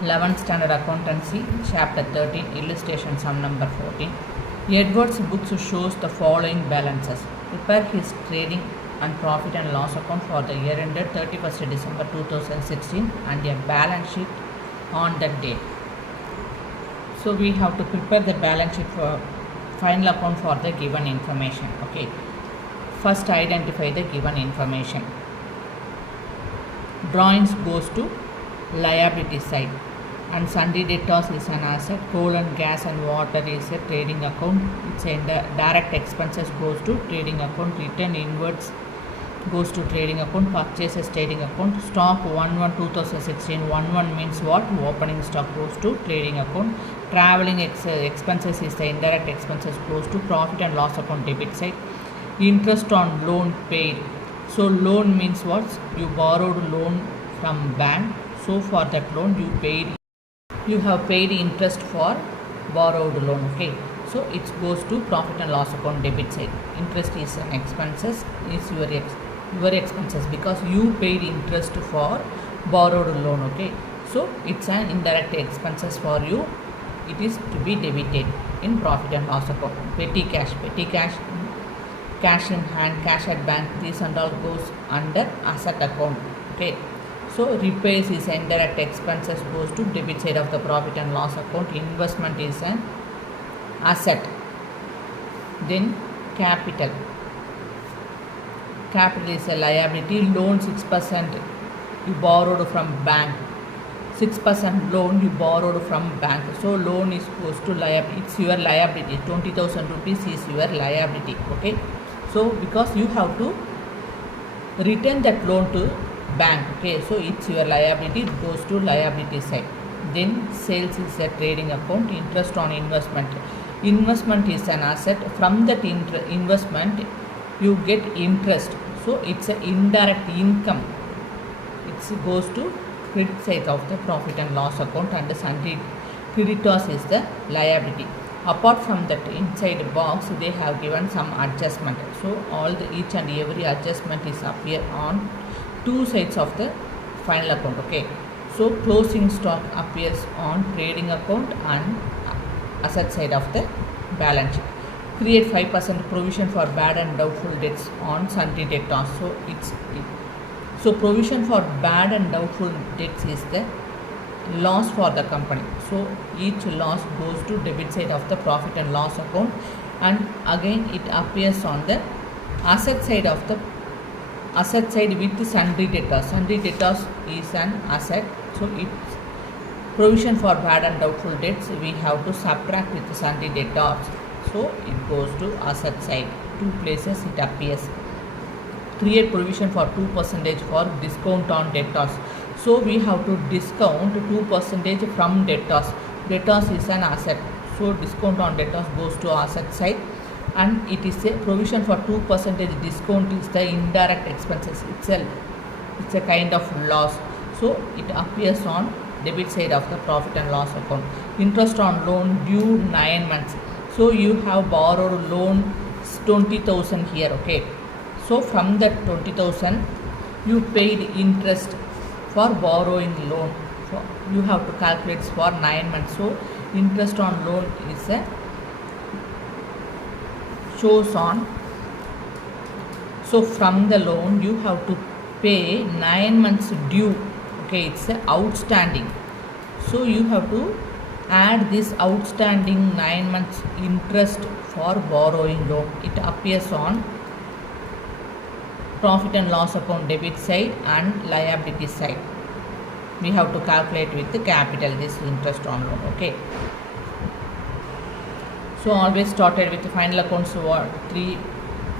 11th Standard Accountancy, Chapter 13, Illustration Sum number 14. Edward's books shows the following balances. Prepare his trading and profit and loss account for the year ended 31st December 2016 and a balance sheet on that date. So we have to prepare the balance sheet for final account for the given information. Okay. First identify the given information. Drawings goes to liability side and sundry debtors is an asset. Coal and gas and water is a trading account. It's a direct expenses goes to trading account. Return inwards goes to trading account. Purchases trading account. Stock 1/1/2016. 1/1 means what? Opening stock goes to trading account. Traveling expenses is the indirect expenses goes to profit and loss account debit side. Interest on loan paid. So loan means what? You borrowed loan from bank. So for that loan you have paid interest for borrowed loan. Okay. So it goes to profit and loss account debit side. Interest is an expenses, is your expenses because you paid interest for borrowed loan. Okay. So it's an indirect expenses for you. It is to be debited in profit and loss account. Petty cash, cash in hand, cash at bank, this and all goes under asset account. Okay. So repairs is indirect expenses goes to debit side of the profit and loss account. Investment is an asset. Then capital. Capital is a liability. Loan 6% you borrowed from bank. 6% loan you borrowed from bank. So loan is goes to liability. It's your liability. 20,000 rupees is your liability. Okay. So because you have to return that loan to bank. Okay. So it's your liability. It goes to liability side. Then sales is a trading account. Interest on investment. Investment is an asset. From that investment you get interest. So it's an indirect income. It goes to credit side of the profit and loss account, and the sundry creditors is the liability. Apart from that, inside the box they have given some adjustment. So each and every adjustment is appear on two sides of the final account. Okay. So closing stock appears on trading account and asset side of the balance sheet. Create 5% provision for bad and doubtful debts on sundry debtors. So provision for bad and doubtful debts is the loss for the company. So each loss goes to debit side of the profit and loss account, and again it appears on the asset side of the asset side with sundry debtors. Sundry debtors is an asset. So it's provision for bad and doubtful debts we have to subtract with the sundry debtors. So it goes to asset side. Two places it appears. Create provision for 2% for discount on debtors. So we have to discount 2% from debtors. Debtors is an asset. So discount on debtors goes to asset side, and it is a provision for 2% discount is the indirect expenses itself. It's a kind of loss. So it appears on debit side of the profit and loss account. Interest on loan due 9 months. So you have borrowed loan 20,000 here. Okay. So from that 20,000 you paid interest for borrowing loan. So you have to calculate for 9 months. So interest on loan is a shows on. So from the loan you have to pay 9 months due. Okay, it's a outstanding. So you have to add this outstanding 9 months interest for borrowing loan. It appears on profit and loss account debit side and liability side. We have to calculate with the capital this interest on loan. Okay. So always started with the final accounts. Three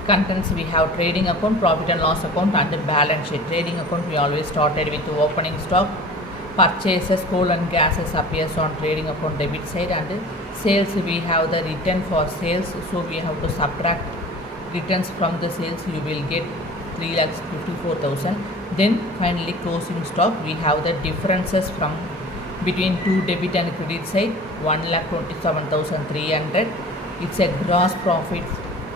contents we have: trading account, profit and loss account, and the balance sheet. Trading account we always started with the opening stock. Purchases, coal and gases appears on trading account debit side, and sales we have the return for sales. So we have to subtract returns from the sales. You will get 3,54,000. Then finally closing stock we have the differences from between two debit and credit side. 1,27,300. It's a gross profit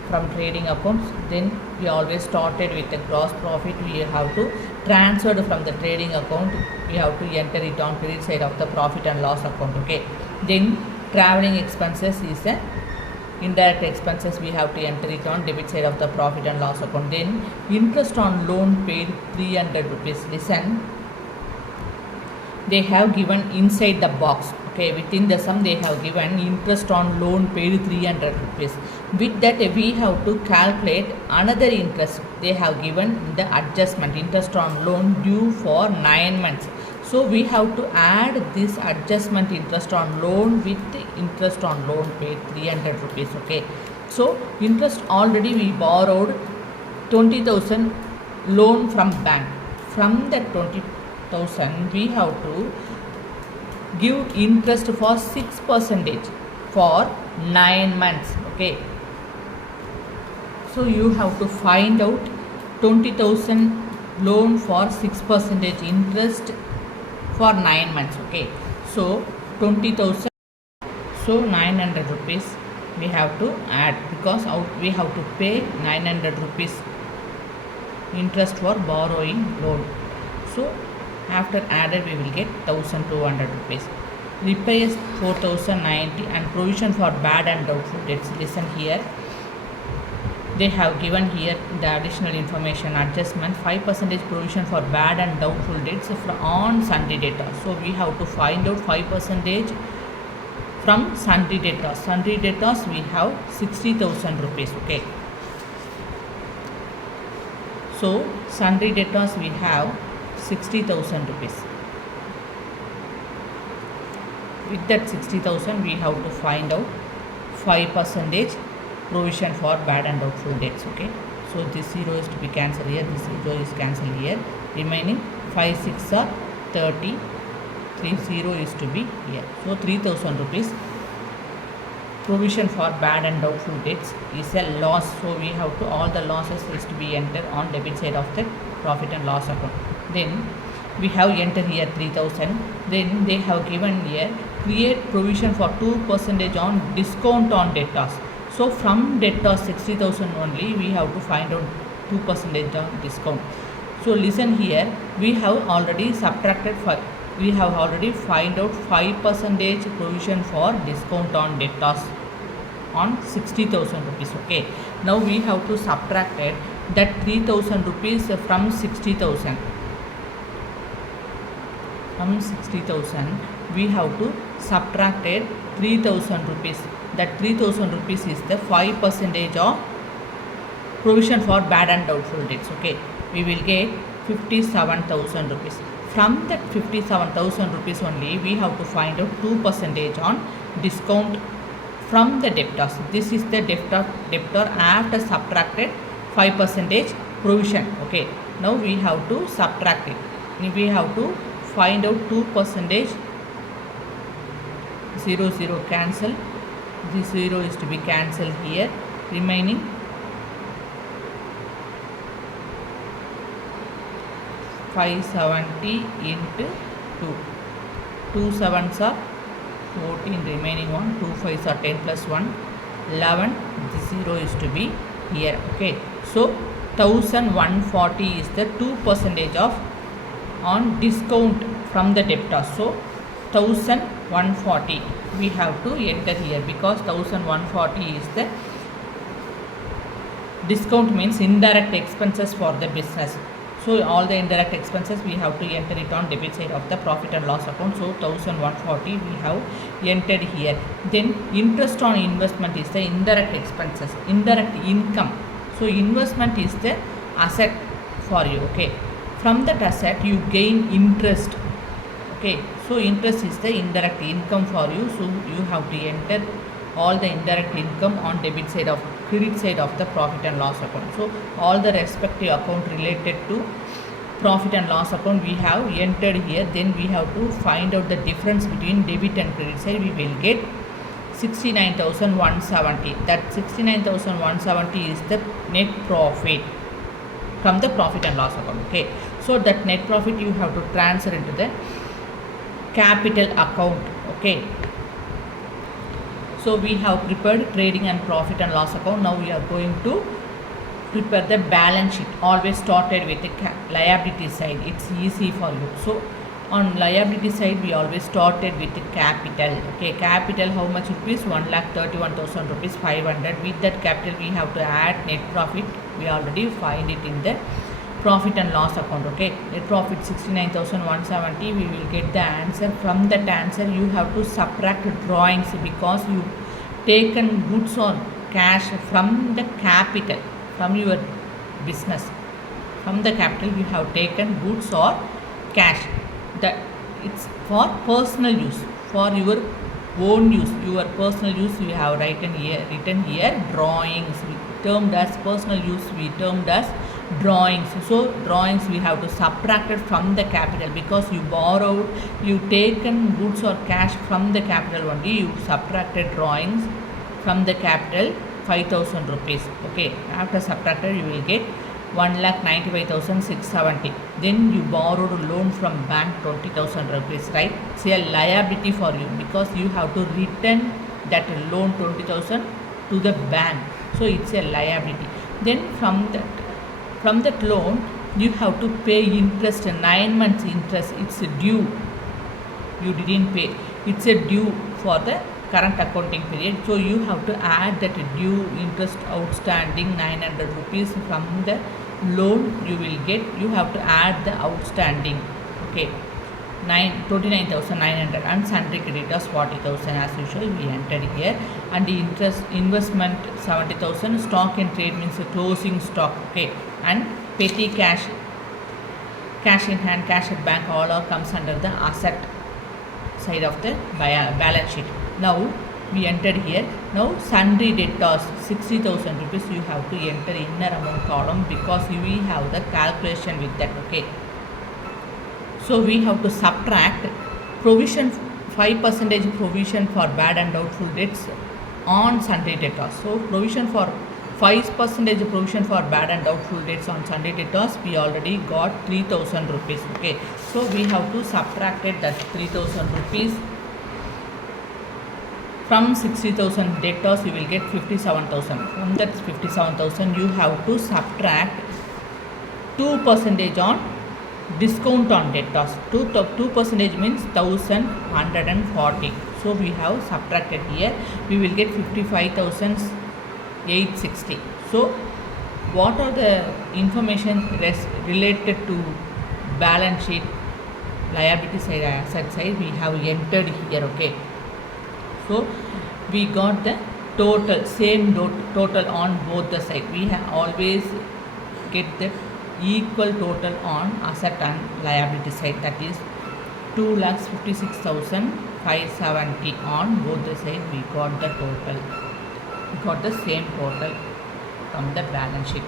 from trading accounts. Then we always started with the gross profit. We have to transfer from the trading account. We have to enter it on credit side of the profit and loss account. Okay. Then traveling expenses is a indirect expenses. We have to enter it on debit side of the profit and loss account. Then interest on loan paid 300 rupees. Listen, they have given inside the box. Okay, within the sum they have given interest on loan paid 300 rupees. With that we have to calculate another interest. They have given the adjustment interest on loan due for 9 months. So we have to add this adjustment interest on loan with the interest on loan paid 300 rupees. Okay, so interest already we borrowed 20,000 loan from bank. From that 20,000 we have to give interest for 6% for 9 months. Okay, so you have to find out 20,000 loan for 6% interest for 9 months. Okay, so 20,000, so 900 rupees we have to add, because we have to pay 900 rupees interest for borrowing loan. So after added we will get 1200 rupees. Repairs 4090 and provision for bad and doubtful debts. Listen here, they have given here the additional information adjustment 5% provision for bad and doubtful debts on sundry debtors. So we have to find out 5% from sundry debtors. Sundry debtors we have 60,000 rupees. Okay, so sundry debtors we have 60,000 rupees. With that 60,000 we have to find out 5% provision for bad and doubtful debts. Okay, so this 0 is to be cancelled here, this 0 is cancelled here, remaining 5 6 are 30, 3 0 is to be here. So 3,000 rupees provision for bad and doubtful debts is a loss. So we have to, all the losses is to be entered on debit side of the profit and loss account. Then we have entered here 3,000. Then they have given here create provision for 2% on discount on debtors. So from debtors 60,000 only we have to find out 2% on discount. So listen here, we have already subtracted we have already find out 5% provision for discount on debtors on 60,000 rupees. Okay, now we have to subtract that 3,000 rupees from 60,000. From 60,000 we have to subtract 3,000 rupees. That 3,000 rupees is the 5% of provision for bad and doubtful debts. Okay, we will get 57,000 rupees. From that 57,000 rupees only we have to find out 2% on discount from the debtors. This is the debtor after subtracted 5% provision. Okay, now we have to subtract it. We have to find out 2%. 0 0 cancel, this 0 is to be cancelled here, remaining 570 into 2, 2 sevens are 14, remaining 1, 2 5s are 10 plus 1, 11, this 0 is to be here. Okay, so 1140 is the 2% of on discount from the debtor. So 1140 we have to enter here, because 1140 is the discount, means indirect expenses for the business. So all the indirect expenses we have to enter it on debit side of the profit and loss account. So 1140 we have entered here. Then interest on investment is the indirect expenses, indirect income. So investment is the asset for you. Okay, from that asset you gain interest. Okay, so interest is the indirect income for you. So you have to enter all the indirect income on debit side of credit side of the profit and loss account. So all the respective account related to profit and loss account we have entered here. Then we have to find out the difference between debit and credit side. We will get 69,170. That 69,170 is the net profit from the profit and loss account. Okay, so that net profit you have to transfer into the capital account. Okay, so we have prepared trading and profit and loss account. Now we are going to prepare the balance sheet. Always started with the liability side. It's easy for you. So on liability side, we always started with the capital. Okay, capital how much rupees? 1,31,000 rupees 500. With that capital, we have to add net profit. We already find it in the profit and loss account. Okay, net profit 69,170. We will get the answer. From that answer, you have to subtract drawings because you taken goods or cash from the capital, from your business. From the capital, you have taken goods or cash. That it's for personal use, for your own use, your personal use. You have written here drawings. We termed as personal use. We termed as drawings. So drawings we have to subtract it from the capital because you borrowed, you taken goods or cash from the capital only. You subtracted drawings from the capital 5,000 rupees. Okay, after subtracted you will get 1,95,670. Then you borrowed a loan from bank 20,000 rupees, right? It's a liability for you because you have to return that loan 20,000 to the bank. So it's a liability. Then from that loan you have to pay interest, 9 months interest. It's due. You didn't pay. It's a due for the current accounting period. So you have to add that due interest outstanding 900 rupees from the loan you will get. You have to add the outstanding. Okay, 29,900 and sundry creditors 40,000 as usual we entered here, and the interest investment 70,000. Stock in trade means closing stock. Okay, and petty cash in hand, cash at bank, all are comes under the asset side of the balance sheet. Now we entered here. Now sundry debtors 60,000 rupees you have to enter inner amount column because we have the calculation with that. Okay, so we have to subtract provision 5% provision for bad and doubtful debts on sundry debtors. So provision for 5% provision for bad and doubtful debts on sundry debtors, we already got 3,000 rupees. Okay, so we have to subtract that 3,000 rupees from 60,000 debtors. You will get 57,000. From that 57,000 you have to subtract 2% on discount on debtors. 2% means 1,140. So we have subtracted here. We will get 55,860. So what are the information related to balance sheet, liability side, asset side we have entered here. Okay, so we got the total, same total on both the side. We have always get the equal total on asset and liability side, that is 2,56,570 on both the side. We got the total, we got the same total from the balance sheet.